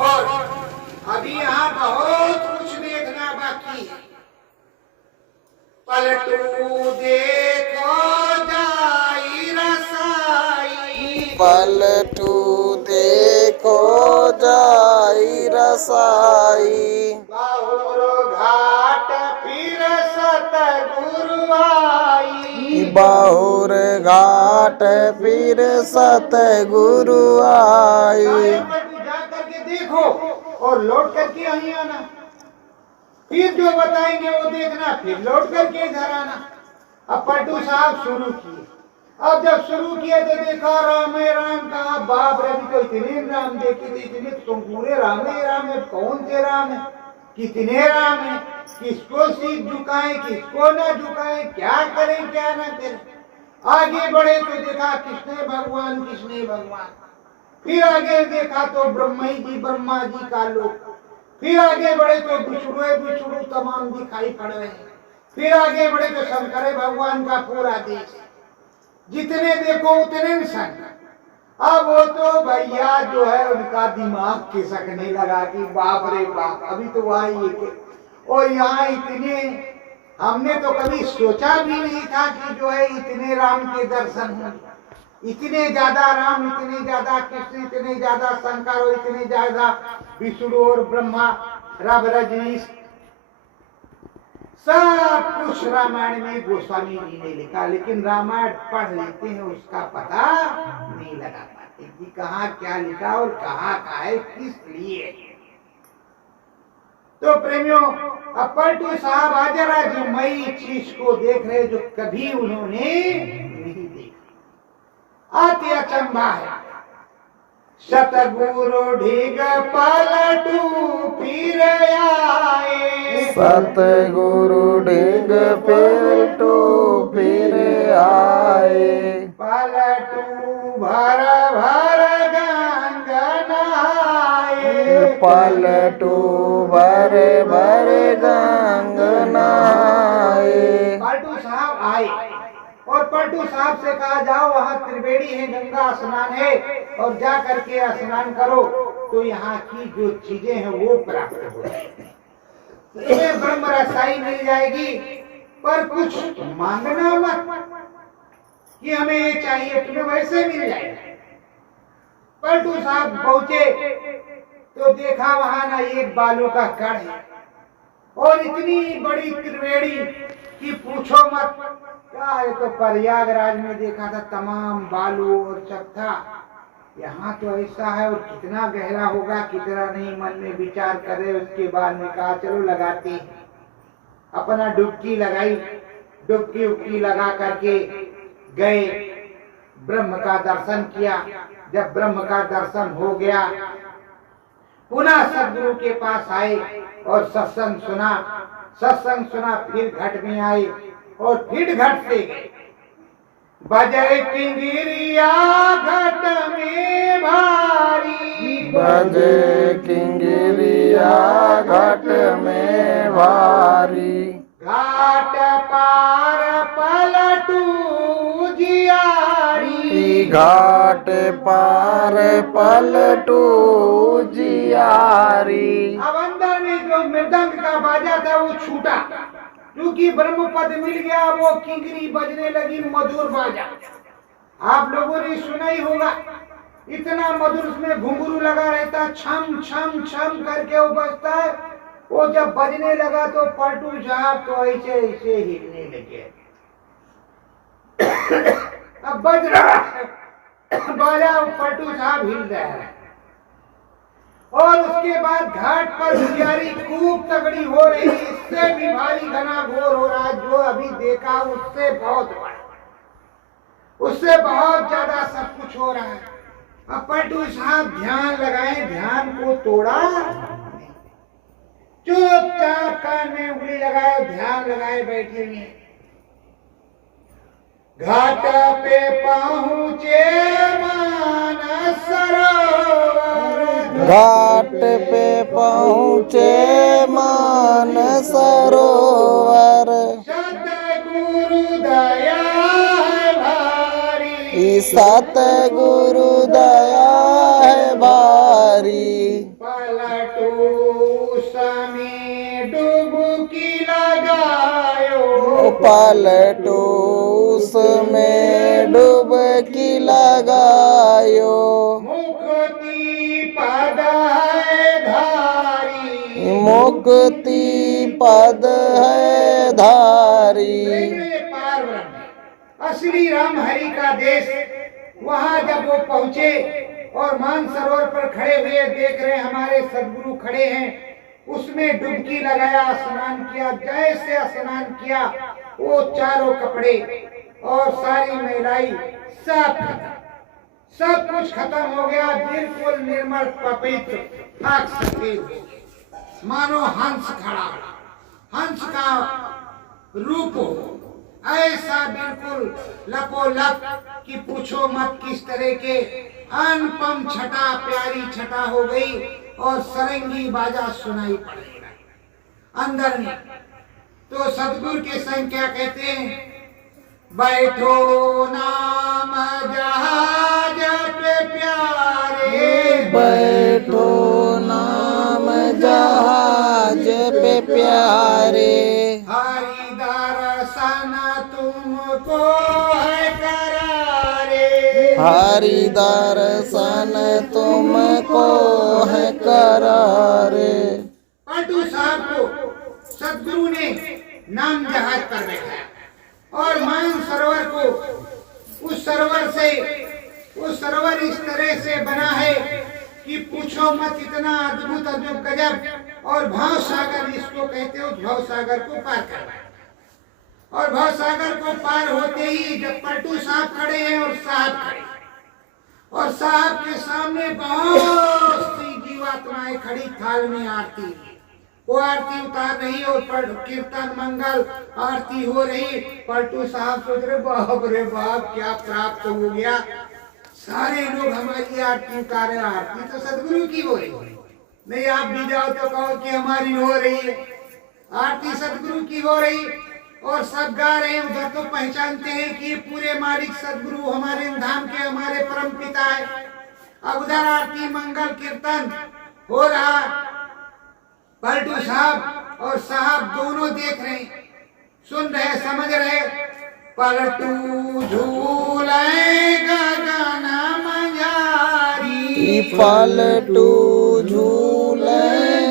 और अभी यहाँ बहुत कुछ देखना बाकी है। पलटू देखो जाई रसाई। पलटू देखो जाई रसाई। बाहुर घाट फिर सतगुरु आई। बाहुर घाट फिर सतगुरु आई। जा करके देखो और लौट करके यहीं आना, फिर जो बताएंगे वो देखना, फिर लौट करके इधर आना। अब पलटू साहब शुरू किए। अब जब शुरू किए तो देखा राम है, राम कहा, बाप रे, तो इतने राम देखे थे, इतने तुम पूरे राम है, कौन से राम है, कितने राम है, किसको सीख झुकाएं, किसको न झुकाएं, क्या करें क्या न करें। आगे बढ़े तो देखा किसने भगवान, किसने भगवान। फिर आगे देखा तो ब्रह्मा जी का लोक। फिर आगे बढ़े तो बिछुड़े तमाम दिखाई पड़ रहे हैं। फिर आगे बढ़े तो शंकर भगवान का पूरा देश, जितने देखो उतने संग। अब वो तो भैया जो है उनका दिमाग खिसकने लगा कि बाप रे बाप, अभी तो वहाँ ये और यहाँ इतने, हमने तो कभी सोचा भी नहीं था कि जो है इतने राम के दर्शन हों, इतने ज्यादा राम, इतने ज्यादा कृष्ण, इतने ज्यादा शंकर और इतने ज्यादा विष्णु और ब्रह्मा, रब रजनीश, सब कुछ रामायण में गोस्वामी जी ने लिखा। लेकिन रामायण पढ़ लेते हैं, उसका पता नहीं लगा पाते कि कहाँ क्या लिखा और कहाँ का है, किस लिए। तो प्रेमियों, अब पलटू साहब आज जो मई चीज को देख रहे जो कभी उन्होंने नहीं देखा। अति अचंभा है। सतगुरु ढीग पलटू फिर आए। सतगुरु ढीग पलटू फिर आए। पलटू भर भर गंगा नहाए। पलटू भर भर गंगा नहाए। पलटू साहब आए और पलटू साहब से कहा जाओ वहाँ त्रिवेणी है, गंगा स्नान है और जा करके स्नान करो तो यहाँ की जो चीजें हैं वो प्राप्त हो जाएगी, तुम्हें ब्रह्म रसाई मिल जाएगी। पर कुछ मांगना मत कि हमें ये चाहिए, तुम्हें वैसे मिल जाएगा। पलटू साहब पहुंचे तो देखा वहां ना एक बालू का कण है और इतनी बड़ी त्रिवेणी कि पूछो मत। क्या है, तो प्रयागराज में देखा था तमाम बालू और सब था, यहाँ तो ऐसा है और कितना गहरा होगा कितना नहीं, मन में विचार करे। उसके बाद में कहा चलो लगाते, अपना डुबकी लगाई, डुबकी उबकी लगा करके गए, ब्रह्म का दर्शन किया। जब ब्रह्म का दर्शन हो गया पुनः सदगुरु के पास आए और सत्संग सुना, फिर घट में आए और फिर घट से गए। बजय किंगिरिया घट में भारी। बजय किंगिरिया घट में भारी। घाट पार पलटू जियारी। घाट पार पलटू जियारी। अब अंदर में जो मृदंग का बाजा था वो छूटा, क्योंकि ब्रह्म पद मिल गया। वो किंगरी बजने लगी, मधुर बाजा। आप लोगों ने सुना ही होगा, इतना मधुर, उसमें घुंघरू लगा रहता, छम छम छम करके वो बजता है। वो जब बजने लगा तो पलटू साहब तो ऐसे ऐसे हिलने लगे। अब बज रहा है बाजा, पलटू साहब हिल रहा है। और उसके बाद घाट पर तैयारी खूब तगड़ी हो रही, इससे भी भारी घना घोर हो रहा, जो अभी देखा उससे बहुत बड़ा, उससे बहुत ज्यादा सब कुछ हो रहा है। अब पलटू साहब ध्यान लगाए, ध्यान को तोड़ा, चुपचाप कान में उंगली लगाए, ध्यान लगाए बैठे हैं। घाट पे पहुंचे मानस सरोवर, घाट पे पहुँचे मानस सरोवर, सतगुरु दया है भारी, सतगुरु दया है भारी। पलटू समें डुबकी लगायो, पलटू उसमें डुबकी लगायो, मुक्ति पद है धारी, मुक्ति पद है धारी। पार ब्रह्म असली राम हरि का देश। वहां जब वो पहुंचे और मानसरोवर पर खड़े हुए देख रहे हमारे सदगुरु खड़े हैं, उसमें डुबकी लगाया, स्नान किया। जैसे स्नान किया वो चारों कपड़े और सारी महिलाई सब कुछ खत्म हो गया, बिल्कुल निर्मल पवित्र आग सफेद, मानो हंस खड़ा, हंस का रूप हो, ऐसा बिल्कुल लपोलप कि पूछो मत किस तरह के अनुपम छटा, प्यारी छटा हो गई और सरंगी बाजा सुनाई पड़ेगा अंदर में। तो सदगुरु के संग क्या कहते हैं, बैठो नाम जहाज पे प्यारे, बैठो नाम जहाज पे प्यारे, हरि दर्शन तुमको है करारे, हरि दर्शन तुमको है करारे। पलटू साहब को सदगुरु ने नाम जहाज पर बैठाया और मान सरोवर को, उस सरोवर इस तरह से बना है कि पूछो मत, इतना अद्भुत अद्भुत गजब। और भाव सागर इसको कहते हो, भाव सागर को पार करवाया। और भाव सागर को पार होते ही जब पलटू साहब खड़े हैं और साहब खड़े, और साहब के सामने बहुत सी जीवात्माएं खड़ी, थाल में आरती, वो आरती उतार रही और कीर्तन मंगल आरती हो रही। पलटू साहब सोच रहे बाप रे बाप क्या प्राप्त हो गया, सारे लोग हमारी आरती उतार रहे। आरती तो सदगुरु की हो रही है, नहीं आप भी जाओ तो कहो कि हमारी हो रही है। आरती सदगुरु की हो रही और सब गा रहे हैं। उधर तो पहचानते हैं कि पूरे मालिक सदगुरु हमारे धाम के, हमारे परम पिता है। अब उधर आरती मंगल कीर्तन हो रहा, पलटू साहब और साहब दोनों देख रहे, सुन रहे, समझ रहे। पलटू झूले गगन मझारी, पलटू झूले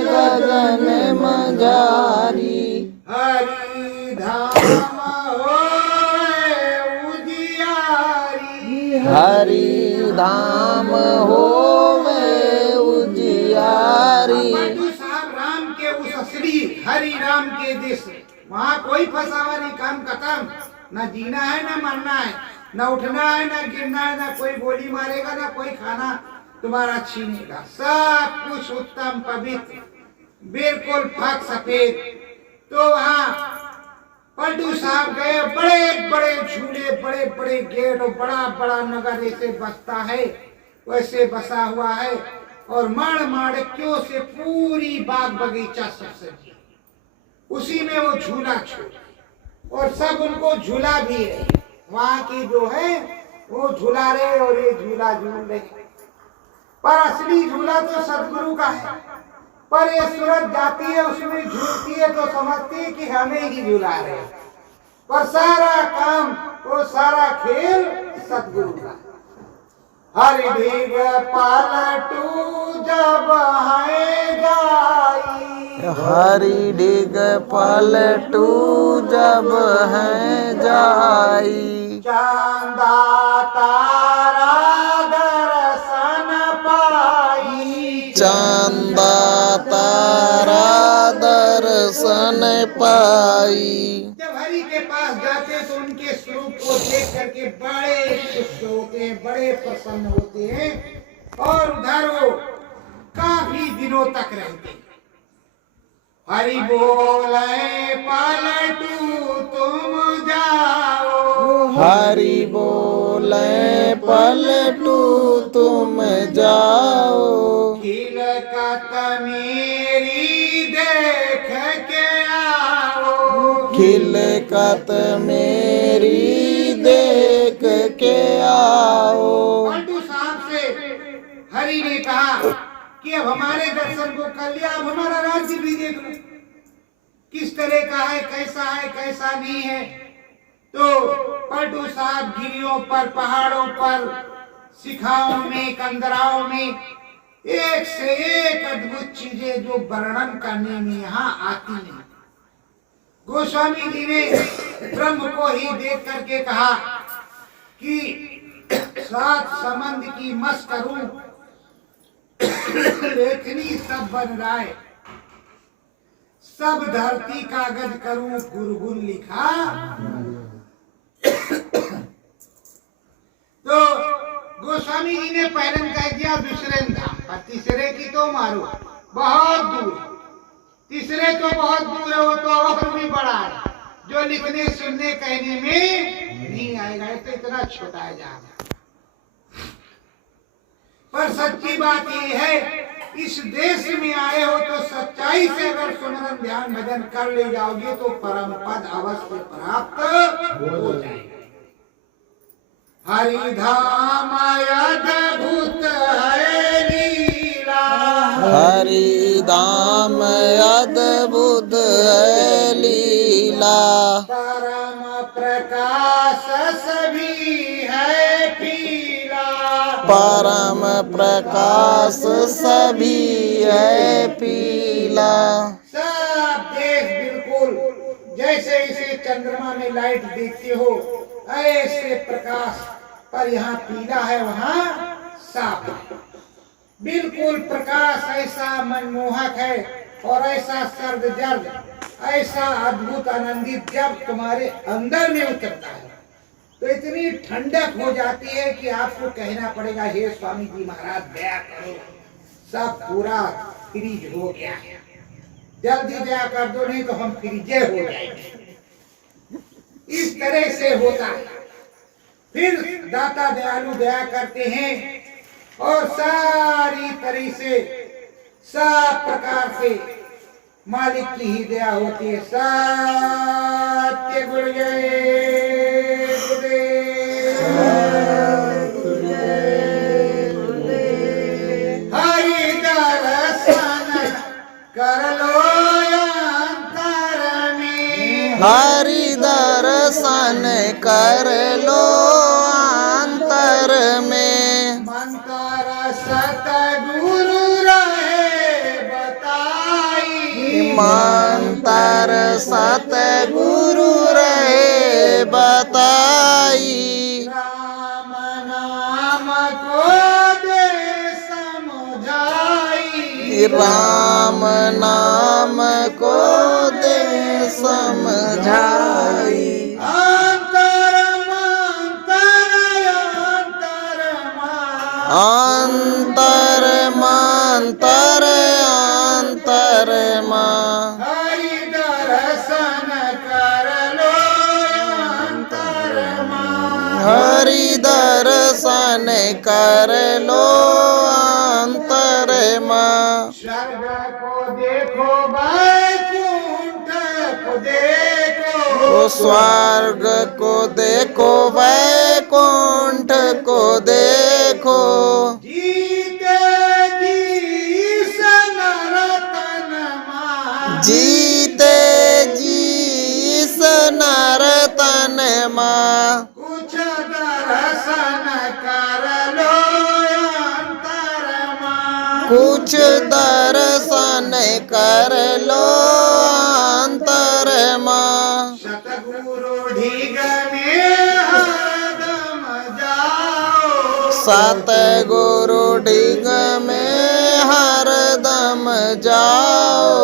गगन मझारी, हरि धाम होए उजियारी, हरि धाम होवे उजियारी। हरि राम के देश, वहाँ कोई फंसावा नहीं, काम खत्म। न जीना है न मरना है, न उठना है न गिरना है, न कोई गोली मारेगा, न कोई खाना तुम्हारा छीनेगा। सब कुछ उत्तम पवित्र, बिल्कुल फाक सफेद। तो वहाँ पलटू साहब गए, बड़े बड़े झूले, बड़े बड़े गेट और बड़ा बड़ा नगर ऐसे बसता है वैसे बसा हुआ है। और माड़ माड़क्यों से पूरी बाग बगीचा सब सजी, उसी में वो झूला छोड़ और सब उनको झूला भी है। वहां की जो है वो झूला रहे और ये झूला झूल रहे, पर असली झूला तो सदगुरु का है। पर ये सूरत जाती है उसमें झूलती है तो समझती है कि हमें ही झूला रहे, पर सारा काम वो सारा खेल सदगुरु का। हरि ढीग पलटू जब है जाई, हरि डिग पलटू जब है जाई, चांदा तारा दर्शन पाई, चांदा तारा दर्शन पाई। जब हरि के पास जाते तो उनके स्वरूप को देख करके बड़े खुश होते हैं, बड़े प्रसन्न होते हैं और उधर वो काफी दिनों तक रहते हैं। हरि बोले पलटू तुम जाओ, हरि बोले पलटू तुम जाओ, खिलकत मेरी देख के आओ, खिलकत मेरी देख के आओ। पलटू साहब से हरि ने कहा कि अब हमारे दर्शन को कर लिया, अब हमारा राज्य भी देख लो किस तरह का है, कैसा नहीं है। तो पलटू साहब गिरियों पर, पहाड़ों पर, शिखाओं में, कंदराओं में एक से एक अद्भुत चीजें जो वर्णन करने में यहाँ आती नहीं। गोस्वामी जी ने ब्रह्म को ही देख करके कहा कि 7 समंद की मस करूं, लेखनी सब बन रहा है, सब धरती कागज करूं, गुरगुन लिखा। तो गोस्वामी जी ने पहले कह दिया दूसरे धाम पर, तीसरे की तो मारो बहुत दूर, तीसरे तो बहुत दूर है, वो तो और भी बड़ा है, जो लिखने सुनने कहने में नहीं आएगा, तो इतना छोटा है जहां। पर सच्ची बात ये है, इस देश में आए हो तो सच्चाई से अगर सुमरन ध्यान भजन कर ले जाओगे तो परम पद अवश्य प्राप्त हो जाएगा। हरि धाम अद्भुत है लीला, हरि धाम अद्भुत है लीला, परम प्रकाश सभी है पीला, परम प्रकाश सभी है पीला। सब देश बिल्कुल जैसे इसे चंद्रमा में लाइट देखते हो ऐसे प्रकाश, पर यहाँ पीला है, वहाँ साफ है। बिल्कुल प्रकाश ऐसा मनमोहक है और ऐसा सर्द जर्द, ऐसा अद्भुत आनंदित जब तुम्हारे अंदर में उतरता है तो इतनी ठंडक हो जाती है कि आपको कहना पड़ेगा, हे स्वामी जी महाराज दया करो, सब पूरा फ्रीज हो गया, जल्दी दया कर दो, नहीं तो हम फ्रीजे हो जाएंगे। इस तरह से होता है। फिर दाता दयालु दया करते हैं और सारी तरह से सब प्रकार से मालिक की ही दया होती है। सत्य गुरु जय गुरुदेव, हरि दर्शन कर लो अंतर में, हरि दर्शन कर लो अंतर में, मंत्र सतगुरु रहे बताई, मंतर सतगुरु रहे बताई, राम नाम को दे समझाई, राम नाम को दे समझाई, अंतर अंतर मंतर अंतर मां, हरि दर्शन कर लो अंतर मां, हरि दर्शन कर लो अंतर मां, स्वर्ग को देखो वैकुंठ को देखो, ओ स्वर्ग को देखो वैकुंठ को देखो, जीते जी सनातन मां, जीते जी सनातन मां, कुछ दर्शन कर लो अंतर मां, कुछ दर्शन कर लो अंतर मां, सतगुरु ढीग में हर सतगुरु डिग में हरदम जाओ।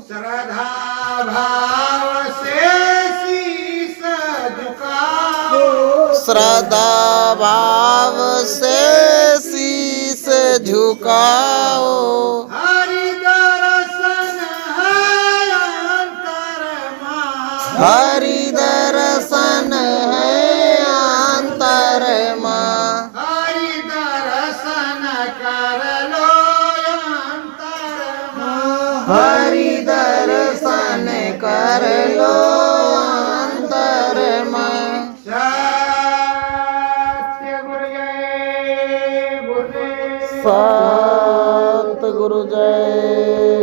श्रद्धा भाव से शीश झुकाओ। श्रद्धा भाव से शीस झुकाओ। हरि दर्शन है अंतरमा। हरि दर्शन है अंतरमा। हरि दर्शन कर लो अंतरमा। हरि दर्शन कर लो अंतरमा। सत्य गुरु जय गुरुदेव। सतगुरु जय